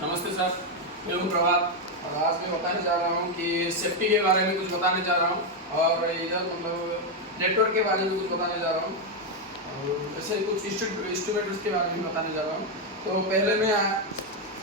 नमस्ते सर, मैं हूँ प्रभात और आज मैं बताने जा रहा हूँ कि सेफ्टी के बारे में कुछ बताने जा रहा हूँ और इधर मतलब नेटवर्क के बारे में कुछ बताने जा रहा हूँ और ऐसे कुछ इंस्ट्रूमेंट्स के बारे में बताने जा रहा हूँ। तो पहले मैं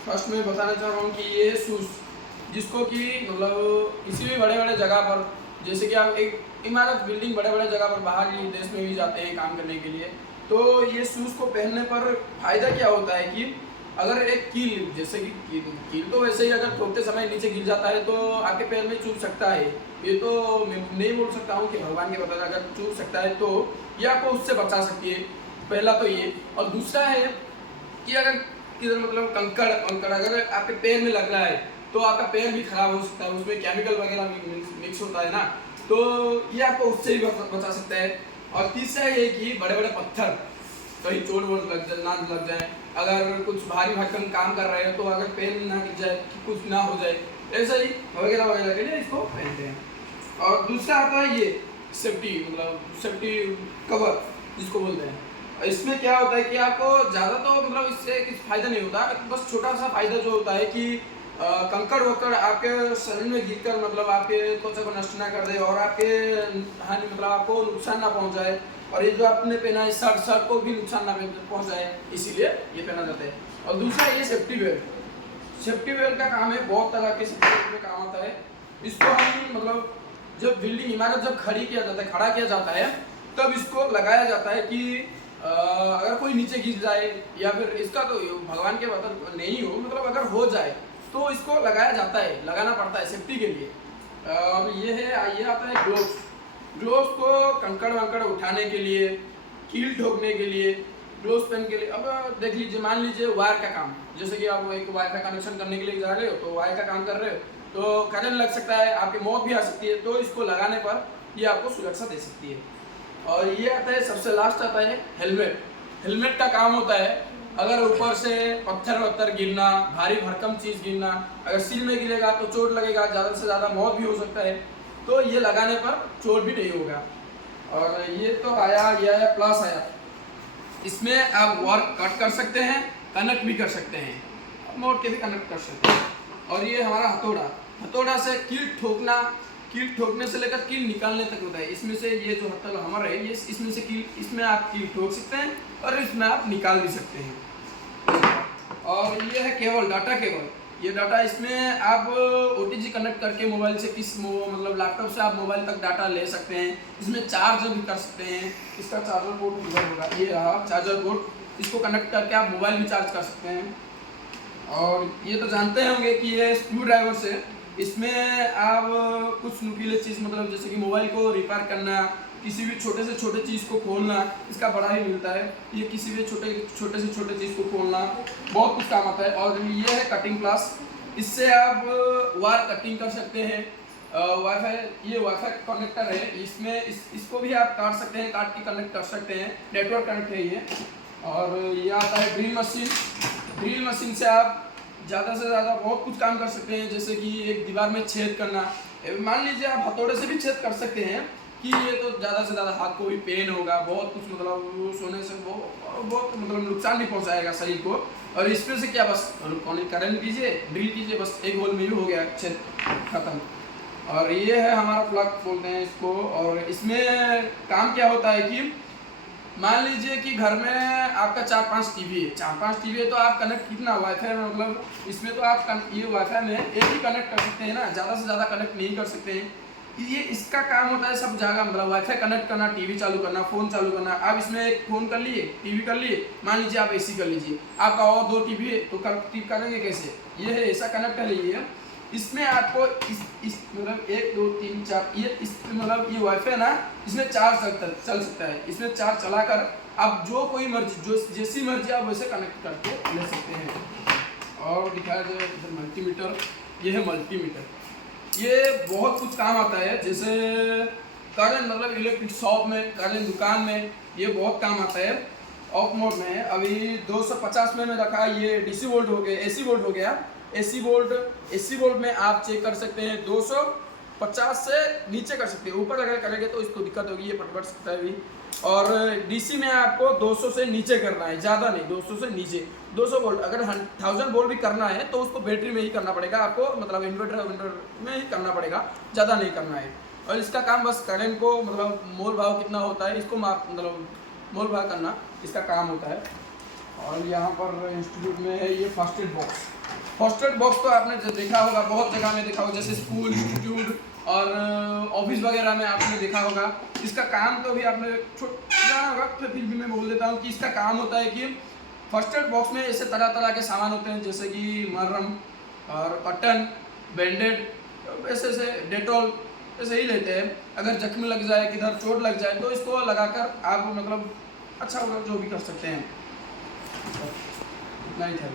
फर्स्ट में बताना चाह रहा हूँ कि ये शूज़ जिसको कि मतलब किसी भी बड़े बड़े जगह पर, जैसे कि आप एक इमारत बिल्डिंग बड़े बड़े जगह पर बाहर ही देश में भी जाते हैं काम करने के लिए, तो ये शूज़ को पहनने पर फ़ायदा क्या होता है कि अगर एक कील, जैसे कि कील तो वैसे ही अगर ठोकते समय नीचे गिर जाता है तो आपके पैर में चुभ सकता है। ये तो मैं नहीं बोल सकता हूँ कि भगवान के बता, अगर चुभ सकता है तो ये आपको उससे बचा सकती है। पहला तो ये, और दूसरा है कि अगर किधर मतलब कंकड़ कंकड़ अगर आपके पैर में लग रहा है तो आपका पैर भी खराब हो सकता है, उसमें केमिकल वगैरह मिक्स होता है ना, तो ये आपको उससे भी बचा सकता है। और तीसरा ये कि बड़े बड़े पत्थर कहीं चोट वोट ना लग जाए, अगर कुछ भारी भरकम काम कर रहे हो तो अगर पैर ना गिर जाए, कुछ ना हो जाए, ऐसा ही वगैरह वगैरह के लिए इसको पहनते हैं। और दूसरा आता है ये सेफ्टी, मतलब सेफ्टी कवर जिसको बोलते हैं। इसमें क्या होता है कि आपको ज़्यादा तो मतलब इससे कुछ फायदा नहीं होता, बस छोटा सा फायदा जो होता है कि कंकड़ वक्कड़ आपके शरीर में गिर कर मतलब आपके त्वचा को नष्ट ना कर दे और आपके हानि मतलब आपको नुकसान ना पहुंचाए, और ये जो आपने पहना है शर्ट को भी नुकसान ना पहुंचाए, इसीलिए ये पहना जाता है। और दूसरा ये सेफ्टी बेल्ट। सेफ्टी बेल्ट का काम है, बहुत तरह के सेफ्टी बेल्ट में काम आता है। इसको हम मतलब जब बिल्डिंग इमारत जब खड़ा किया जाता है तब इसको लगाया जाता है कि अगर कोई नीचे गिर जाए या फिर इसका तो भगवान के बता नहीं हो, मतलब अगर हो जाए तो इसको लगाया जाता है, लगाना पड़ता है सेफ्टी के लिए। अब ये आता है ग्लोव्स। ग्लोव्स को कंकड़ वंकड़ उठाने के लिए, कील ठोकने के लिए ग्लोव्स पहन के लिए। अब देख लीजिए, मान लीजिए वायर का काम, जैसे कि आप एक वायर का कनेक्शन करने के लिए जा रहे हो तो वायर का काम कर रहे हो तो करंट लग सकता है, आपकी मौत भी आ सकती है, तो इसको लगाने पर ये आपको सुरक्षा दे सकती है। और ये आता है सबसे लास्ट आता है हेलमेट। हेलमेट का काम होता है अगर ऊपर से पत्थर वत्थर गिरना, भारी भरकम चीज़ गिरना, अगर सिर में गिरेगा तो चोट लगेगा, ज़्यादा से ज़्यादा मौत भी हो सकता है, तो ये लगाने पर चोट भी नहीं होगा। और ये तो आया, ये आया प्लस आया, इसमें आप वर्क कट कर सकते हैं, कनेक्ट भी कर सकते हैं, मोड़ के भी कनेक्ट कर सकते हैं। और ये हमारा हथौड़ा, हथौड़ा से कील ठोकना, कील ठोकने से लेकर कील निकालने तक होता है। इसमें से ये जो हथौड़ा हमारा है, ये इसमें से कील, इसमें आप कील ठोक सकते हैं और इसमें आप निकाल भी सकते हैं। और ये है केबल, डाटा केबल। ये डाटा, इसमें आप OTG कनेक्ट करके मोबाइल से मतलब लैपटॉप से आप मोबाइल तक डाटा ले सकते हैं। इसमें चार्ज भी कर सकते हैं। इसका चार्जर पोर्ट इधर होगा, ये रहा चार्जर पोर्ट, इसको कनेक्ट करके आप मोबाइल भी चार्ज कर सकते हैं। और ये तो जानते होंगे कि ये स्क्रू ड्राइवर से, इसमें आप कुछ नुकीले चीज़ मतलब जैसे कि मोबाइल को रिपेयर करना, किसी भी छोटे से छोटे चीज़ को खोलना, इसका बड़ा ही मिलता है। ये किसी भी छोटे से छोटे चीज़ को खोलना बहुत कुछ काम आता है। और ये है कटिंग प्लास, इससे आप वायर कटिंग कर सकते हैं। वाईफाई, ये वाईफाई कनेक्टर है, इसमें इसको भी आप काट सकते हैं, काट के कनेक्ट कर सकते हैं, नेटवर्क कनेक्ट है ये। और ये आता है ड्रिल मशीन। ड्रिल मशीन से आप ज़्यादा से ज़्यादा बहुत कुछ काम कर सकते हैं, जैसे कि एक दीवार में छेद करना। मान लीजिए आप हथौड़े से भी छेद कर सकते हैं कि ये तो ज़्यादा से ज़्यादा हाथ को भी पेन होगा, बहुत कुछ मतलब सोने से बहुत मतलब नुकसान भी पहुंचाएगा शरीर को। और इसमें से क्या बस करंट कीजिए, ड्रिल कीजिए, बस एक होल में ही हो गया छेद खत्म। और ये है हमारा प्लग बोलते हैं इसको। और इसमें काम क्या होता है कि मान लीजिए कि घर में आपका 4-5 टीवी है, 4-5 टीवी है, तो आप कनेक्ट कितना वाईफाई में, मतलब इसमें तो आप ये वाईफाई में एक ही कनेक्ट कर सकते हैं ना, ज़्यादा से ज़्यादा कनेक्ट नहीं कर सकते हैं। ये इसका काम होता है सब जगह, मतलब वाईफाई कनेक्ट करना, टीवी चालू करना, फ़ोन चालू करना। आप इसमें एक फ़ोन कर लिए, टीवी कर लिए, मान लीजिए आप AC कर लीजिए, आपका और 2 टीवी है तो करेंगे कैसे? ये है ऐसा कनेक्टर है ये। इसमें आपको इस मतलब 1 2 3 4 ये इस मतलब ये वाईफाई ना, इसमें चार्ज चल सकता है। इसमें चार्ज चलाकर आप जो कोई मर्जी, जो जैसी मर्जी आप वैसे कनेक्ट करके ले सकते हैं। और दिखाया जाए इधर मल्टीमीटर, ये है मल्टीमीटर, ये बहुत कुछ काम आता है। जैसे करंट मतलब इलेक्ट्रिक शॉप में, करंट दुकान में ये बहुत काम आता है। ऑफ मोड में है, अभी 250 में रखा है, ये DC वोल्ट हो गया, AC वोल्ट हो गया। AC वोल्ट में आप चेक कर सकते हैं 250 से नीचे कर सकते हैं, ऊपर अगर करेंगे तो इसको दिक्कत होगी, ये पट सकता है भी। और DC में आपको 200 से नीचे करना है, ज़्यादा नहीं, 200 से नीचे। 200 वोल्ट, अगर 1000 वोल्ट भी करना है तो उसको बैटरी में ही करना पड़ेगा आपको, मतलब इन्वर्टर में ही करना पड़ेगा, ज़्यादा नहीं करना है। और इसका काम बस करंट को मतलब मोल भाव कितना होता है इसको माप, मतलब मोल भाव करना इसका काम होता है। और यहाँ पर इंस्टीट्यूट में है ये first aid box. First aid box तो आपने देखा होगा, बहुत जगह में देखा होगा, जैसे स्कूल, इंस्टीट्यूट और ऑफिस वगैरह में आपने देखा होगा। इसका काम तो भी आपने जाना होगा, तो फिर भी मैं बोल देता हूँ कि इसका काम होता है कि फर्स्ट एड बॉक्स में ऐसे तरह तरह के सामान होते हैं, जैसे कि मरहम और कॉटन, बैंडेड, ऐसे ऐसे डेटॉल ऐसे ही लेते हैं। अगर जख्म लग जाए, किधर चोट लग जाए तो इसको लगाकर आप मतलब अच्छा होगा जो भी कर सकते हैं। इतना ही था।